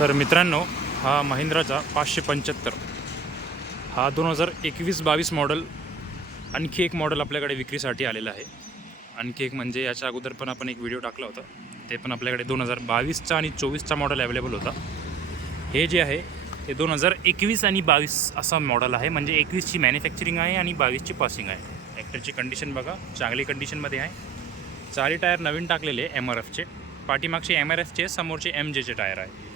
तर मित्रांनो, हा महिंद्राचा 575 हा 2021-22 मॉडेल आणखी एक मॉडेल आपल्याकडे विक्रीसाठी आलेला आहे. आणखी एक म्हणजे याच्या अगोदर पण आपण एक व्हिडिओ टाकला होता, ते पण आपल्याकडे 2022चा आणि 24चा मॉडेल अवेलेबल होता. हे जे आहे ते 2021 आणि 22 असा मॉडेल आहे. म्हणजे 21ची मॅन्युफॅक्चरिंग आहे आणि 22ची पासिंग आहे. ट्रॅक्टरची कंडिशन बघा, चांगली कंडिशनमध्ये आहे. चारी टायर नवीन टाकलेले MRFचे, पाठीमागचे MRFचे, समोरचे MJचे टायर आहे.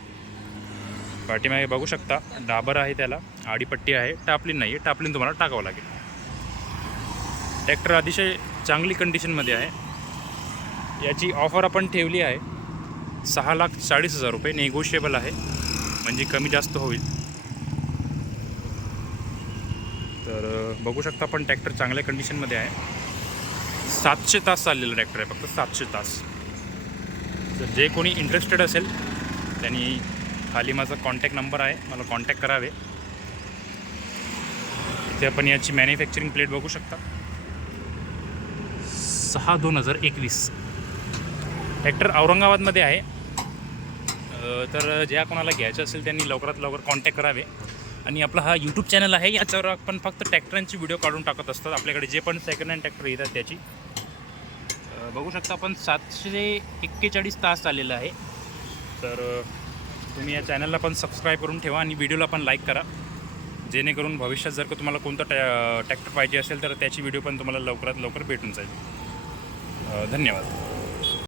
पाठीमागे बघू शकता डाबर आहे, त्याला आडीपट्टी आहे, टापलिन नाही आहे. टापलिन तुम्हाला टाकावं लागेल. ट्रॅक्टर अतिशय चांगली कंडिशनमध्ये आहे. याची ऑफर आपण ठेवली आहे 6,40,000 रुपये. नेगोशिएबल आहे, म्हणजे कमी जास्त होईल. तर बघू शकता आपण ट्रॅक्टर चांगल्या कंडिशनमध्ये आहे. 700 तास चाललेला ट्रॅक्टर आहे, फक्त 700 तास. तर जे कोणी इंटरेस्टेड असेल त्यांनी खाली माझा कॉन्टॅक्ट नंबर आहे, मला कॉन्टॅक्ट करावे. इथे आपण याची मॅन्युफॅक्चरिंग प्लेट बघू शकता. 6/2021. ट्रॅक्टर औरंगाबादमध्ये आहे. तर ज्या कोणाला घ्यायचं असेल त्यांनी लवकरात लवकर कॉन्टॅक्ट करावे. आणि आपला हा यूट्यूब चॅनल आहे, याच्यावर आपण फक्त ट्रॅक्टरांची व्हिडिओ काढून टाकत असतात. आपल्याकडे जे पण सेकंड हँड ट्रॅक्टर येतात त्याची बघू शकता आपण. 741 तास चाललेला आहे. तर तुम्ही या चॅनलला पण सबस्क्राईब करून ठेवा आणि व्हिडिओला पण लाईक करा, जेणेकरून भविष्यात जर का तुम्हाला कोणता ट्रॅक्टर पाहिजे असेल तर त्याची व्हिडिओ पण तुम्हाला लवकरात लवकर भेटून जाईल. धन्यवाद.